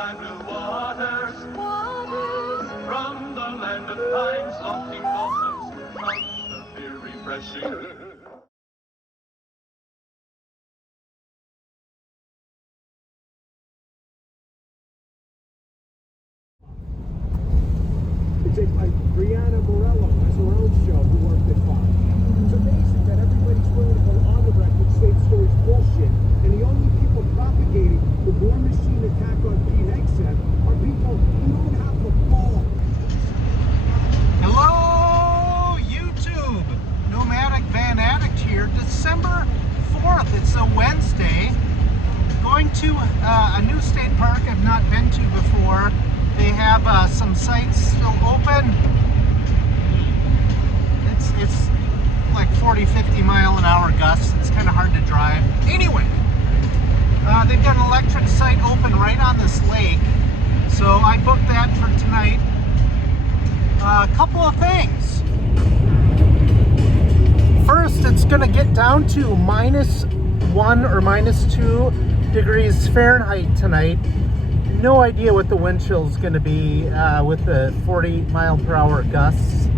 sky blue waters, from the land of pine, soft pink blossoms, comes the clear refreshing. Brianna Morello has her own show who worked at Fox. It's amazing that everybody's willing to go on the record saying stories bullshit, and the only people propagating the War Machine attack on Pete Hegseth are people who don't have the ball. Hello, YouTube! Nomadic Van Addict here. December 4th, it's a Wednesday. Going to a new state park I've not been to before. They have some sites still open. It's like 40-50 mile an hour gusts. It's kind of hard to drive. Anyway, they've got an electric site open right on this lake. So I booked that for tonight. A couple of things. First, it's going to get down to -1 or -2 degrees Fahrenheit tonight. No idea what the wind chill is going to be with the 40 mile per hour gusts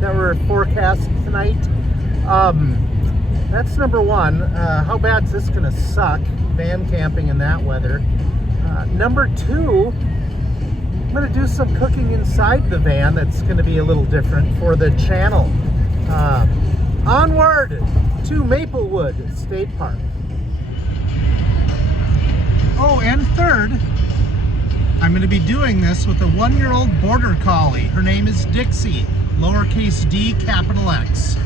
that were forecast tonight. That's number one. How bad is this going to suck, van camping in that weather? Number two, I'm going to do some cooking inside the van that's going to be a little different for the channel. Onward to Maplewood State Park. Oh, and third, I'm going to be doing this with a 1-year-old border collie. Her name is Dixie, lowercase d, capital X.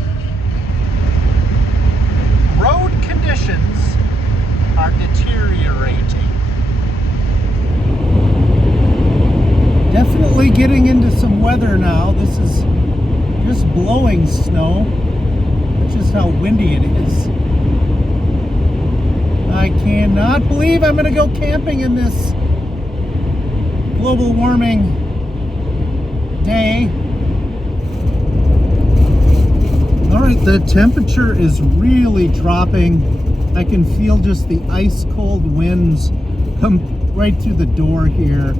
Road conditions are deteriorating. Definitely getting into some weather now. This is just blowing snow. That's just how windy it is. I cannot believe I'm going to go camping in this global warming day. All right, the temperature is really dropping. I can feel just the ice cold winds come right through the door here.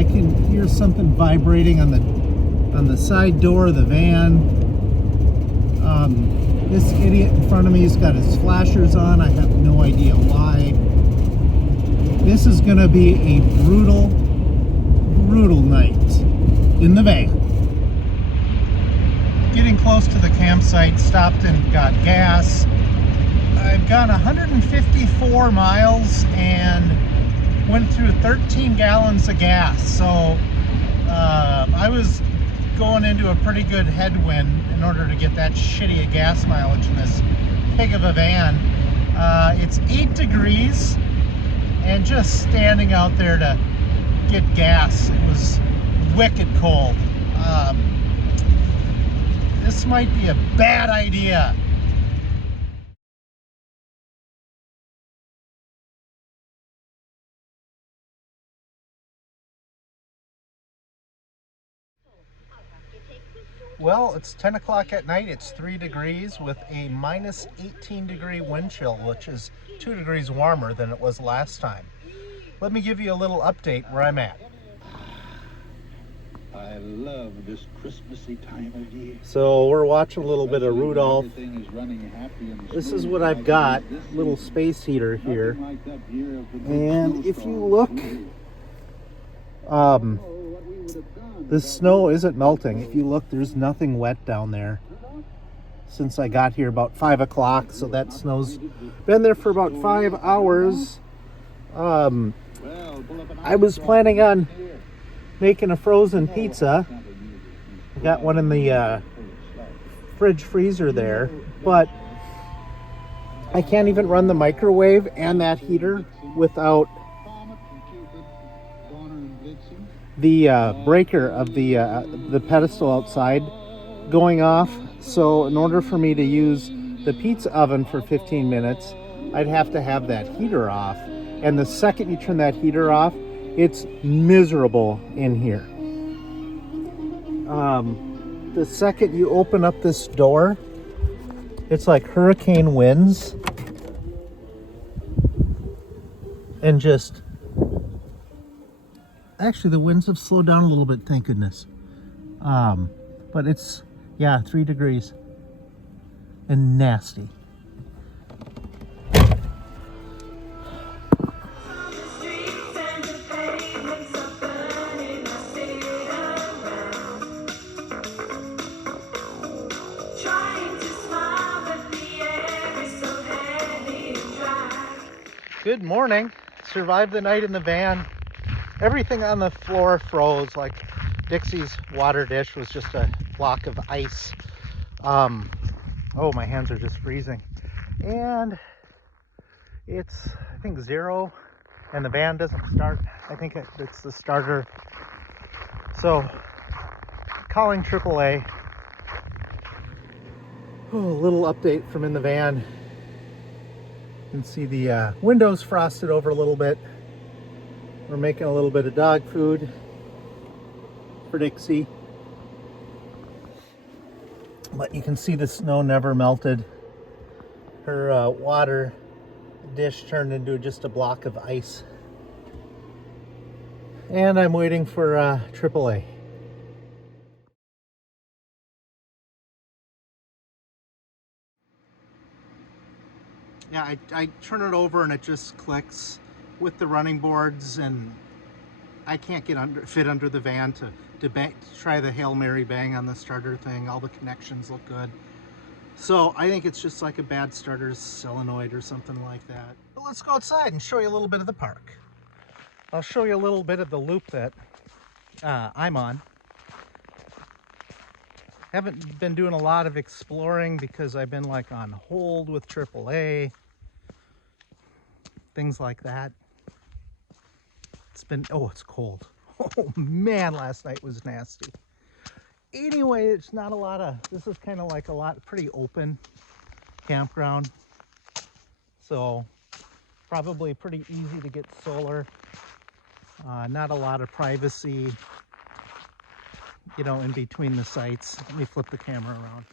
I can hear something vibrating on the side door of the van. This idiot in front of me has got his flashers on. I have no idea why. This is going to be a brutal night in the van. Getting close to the campsite, stopped and got gas. I've gone 154 miles and went through 13 gallons of gas. So I was going into a pretty good headwind in order to get that shitty of gas mileage in this pig of a van. It's 8 degrees. And just standing out there to get gas, it was wicked cold. This might be a bad idea. Well, it's 10 o'clock at night. It's 3 degrees with a -18 degree wind chill, which is 2 degrees warmer than it was last time. Let me give you a little update where I'm at. I love this Christmassy time of year. So we're watching a little bit of Rudolph. Everything is running happy and This is smooth what I've like got, this little year. space heater here. Nothing like that year of the big And if you snowstorm. look, Oh, what we would have done the snow isn't melting. If you look, there's nothing wet down there since I got here about 5 o'clock. So that snow's been there for about 5 hours. Well, pull up an I was planning on making a frozen pizza. I got one in the fridge freezer there, but I can't even run the microwave and that heater without the breaker of the pedestal outside going off. So in order for me to use the pizza oven for 15 minutes, I'd have to have that heater off. And the second you turn that heater off, it's miserable in here. The second you open up this door, it's like hurricane winds and just Actually, the winds have slowed down a little bit, thank goodness. But it's, yeah, 3 degrees and nasty. Good morning. Survived the night in the van. Everything on the floor froze. Like Dixie's water dish was just a block of ice. Oh, my hands are just freezing. And it's, I think, 0, and the van doesn't start. I think it's the starter. So, calling AAA. Oh, a little update from in the van. You can see the windows frosted over a little bit. We're making a little bit of dog food for Dixie. But you can see the snow never melted. Her water dish turned into just a block of ice. And I'm waiting for AAA. Yeah, I turn it over and it just clicks with the running boards, and I can't fit under the van to try the Hail Mary bang on the starter thing. All the connections look good. So I think it's just like a bad starter's solenoid or something like that. But let's go outside and show you a little bit of the park. I'll show you a little bit of the loop that I'm on. Haven't been doing a lot of exploring because I've been like on hold with AAA. Things like that. It's been, oh, it's cold. Oh man, last night was nasty. Anyway, it's not a lot of, this is kind of like pretty open campground. So probably pretty easy to get solar. Not a lot of privacy, you know, in between the sites. Let me flip the camera around.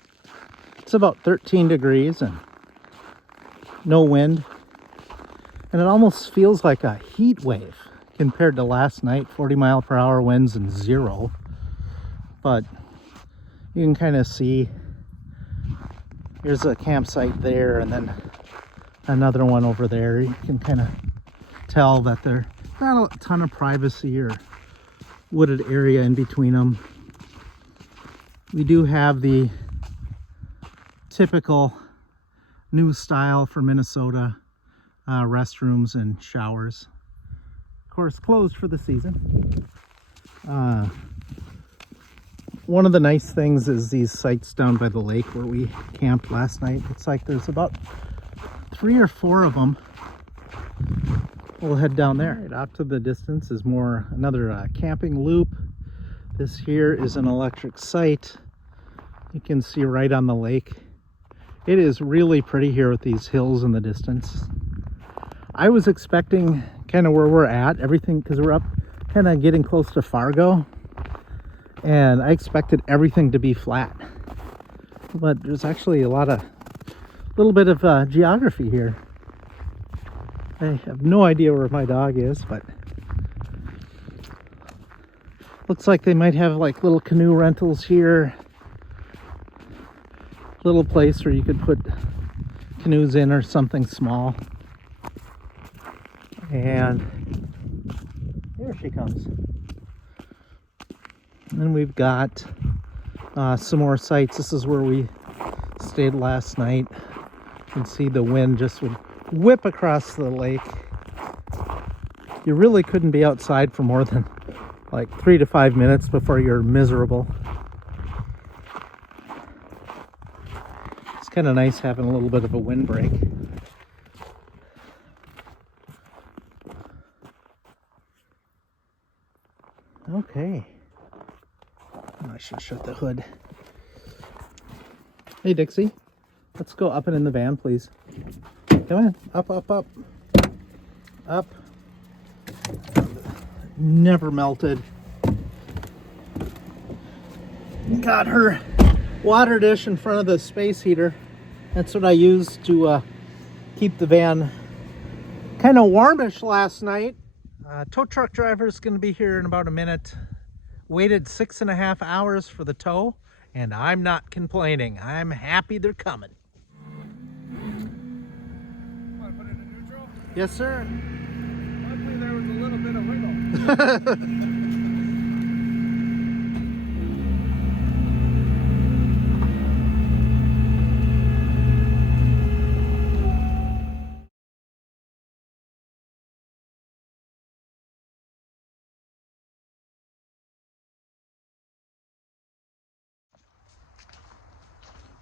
It's about 13 degrees and no wind. And it almost feels like a heat wave compared to last night, 40-mile-per-hour winds and 0. But you can kind of see, here's a campsite there and then another one over there. You can kind of tell that there's not a ton of privacy or wooded area in between them. We do have the typical new style for Minnesota restrooms and showers. Of course, closed for the season. One of the nice things is these sites down by the lake where we camped last night. It's like there's about 3 or 4 of them. We'll head down there. Right off to the distance is another camping loop. This here is an electric site. You can see right on the lake. It is really pretty here with these hills in the distance. I was expecting kind of where we're at, everything, because we're up kind of getting close to Fargo, and I expected everything to be flat. But there's actually a little bit of geography here. I have no idea where my dog is, but looks like they might have like little canoe rentals here. Little place where you could put canoes in or something small. And here she comes. And then we've got some more sites. This is where we stayed last night. You can see the wind just would whip across the lake. You really couldn't be outside for more than like 3 to 5 minutes before you're miserable. It's kind of nice having a little bit of a windbreak. Okay. I should shut the hood. Hey, Dixie. Let's go up and in the van, please. Come on. Up, up, up. Up. Never melted. Got her water dish in front of the space heater. That's what I used to keep the van kind of warmish last night. Tow truck driver is going to be here in about a minute. Waited 6.5 hours for the tow, and I'm not complaining. I'm happy they're coming. Want to put it in neutral? Yes, sir. Luckily there was a little bit of wiggle.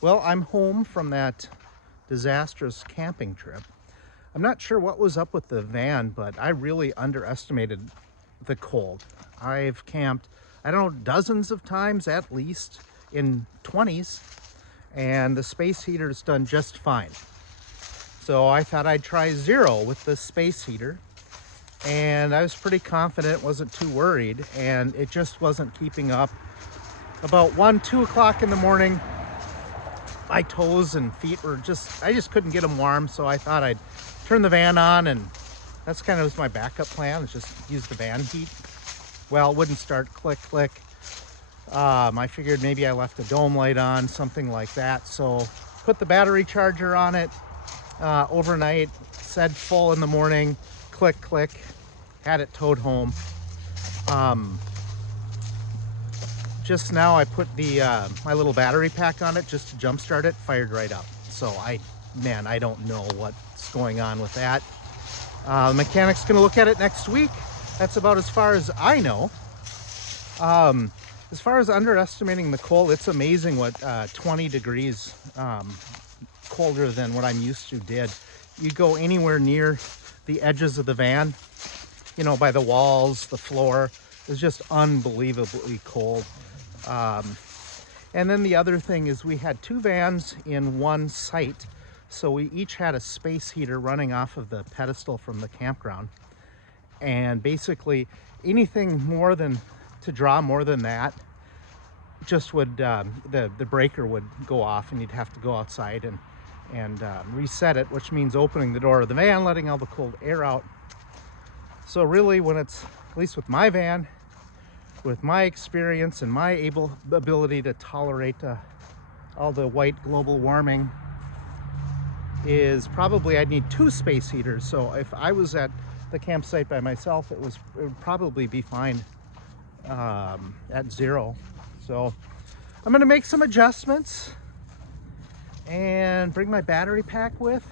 Well, I'm home from that disastrous camping trip. I'm not sure what was up with the van, but I really underestimated the cold. I've camped, I don't know, dozens of times at least, in 20s, and the space heater's done just fine. So I thought I'd try 0 with the space heater, and I was pretty confident, wasn't too worried, and it just wasn't keeping up. About 1, 2 o'clock in the morning, my toes and feet were I just couldn't get them warm, so I thought I'd turn the van on, and that's kind of was my backup plan, is just use the van heat. Well, it wouldn't start, click. I figured maybe I left a dome light on, something like that, so put the battery charger on it overnight, said full in the morning, click, had it towed home. Just now I put the my little battery pack on it just to jump start it, fired right up. So I don't know what's going on with that. The mechanic's gonna look at it next week. That's about as far as I know. As far as underestimating the cold, it's amazing what 20 degrees colder than what I'm used to did. You go anywhere near the edges of the van, you know, by the walls, the floor, it's just unbelievably cold. And then the other thing is we had 2 vans in one site, so we each had a space heater running off of the pedestal from the campground, and basically anything more than to draw more than that just would the breaker would go off, and you'd have to go outside and reset it, which means opening the door of the van, letting all the cold air out. So really, when it's, at least with my van, with my experience and my ability to tolerate all the white global warming, is probably I'd need 2 space heaters. So if I was at the campsite by myself, it would probably be fine at 0. So I'm gonna make some adjustments and bring my battery pack with,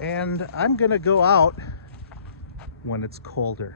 and I'm gonna go out when it's colder.